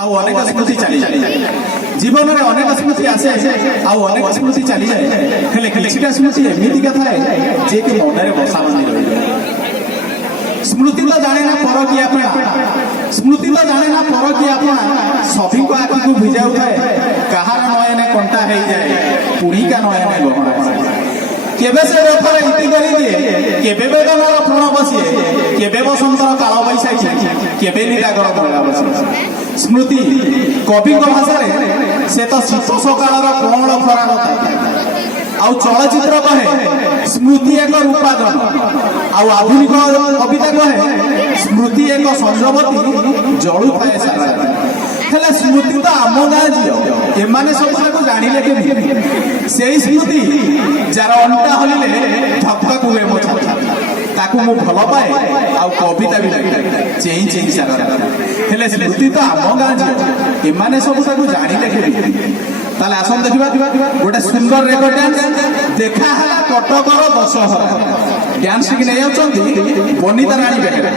ଆଉ ଅନେକ ସ୍ମୃତି ଚାଲିଯାଏ। ଜୀବନରେ ଅନେକ ସ୍ମୃତି ଆସେ ଆଉ ଅନେକ ସ୍ମୃତି ଚାଲିଯାଏ। ହେଲେ କିଛିଟା ସ୍ମୃତି ଏମିତିକା ଥାଏ ଯିଏକି ମନରେ ବସା ବାନ୍ଧି ରହିଯାଏ। ସ୍ମୃତି ତ ଜାଣେ ନା ପରକିଆ ପଣା, ସ୍ମୃତି ତ ଜାଣେ ନା ପରକିଆ ପଣା, ସଭିଙ୍କ ଆଖିକୁ ଭିଜାଉଥାଏ, କାହାର ନୟନେ କଣ୍ଟା ହେଇଯାଏ, ପୁଣିକା ନୟନେ ଗହଣା। କେବେ ସେ ରଥରେ ଇତି କରିଦିଏ, କେବେ ବେଦନାର ପ୍ରଣ ବସିଏ, କେବେ ବସନ୍ତର କାଳ ବୈଶାଖୀ, କେବେ ନିରାଗର ମଳା ବସିଏ। ସ୍ମୃତି କବିଙ୍କ ଭାଷାରେ ସେ ତ ଶୀତ ସକାଳର କୋମଳ ଖରାର ଥାଏ। ଆଉ ଚଳଚ୍ଚିତ୍ର କହେ ସ୍ମୃତି ଏକ ରୂପାଦନ, ଆଉ ଆଧୁନିକ କବିତା କହେ ସ୍ମୃତି ଏକ ସଞ୍ଜବତୀ ଜଳୁଥାଏ ସାରା। ହେଲେ ସ୍ମୃତି ତ ଆମ ଗାଁ ଝିଅ, ଏମାନେ ସବୁ ତାକୁ ଜାଣିଲେ କେମିତି? ସେଇ ସ୍ମୃତି ଯାର ଅଣ୍ଟା ହଲିଲେ ଧକ୍ ଧକ୍ ହୁଏ ମୋ ଛାତି, ତାକୁ ମୁଁ ଭଲ ପାଏ ଆଉ କବିତା ବି ଲାଗେ ଚେଇଁ ଚେଇଁ ସାରା। ହେଲେ ସ୍ମୃତି ତ ଆମ ଗାଁ ଝିଅ, ଏମାନେ ସବୁ ତାକୁ ଜାଣିଲେ କେମିତି? ତାହେଲେ ଆସନ୍ତୁ ଦେଖିବା ଗୋଟେ ସୁନ୍ଦର ରେକର୍ଡ ଡ୍ୟାନ୍ସ ଦେଖା ହେଲା କଟକର ଦଶହରା। ଡ୍ୟାନ୍ସ ଟିକେ ନେଇ ଯାଉଛନ୍ତି ବନିତା ରାଣୀ ବେହେରା।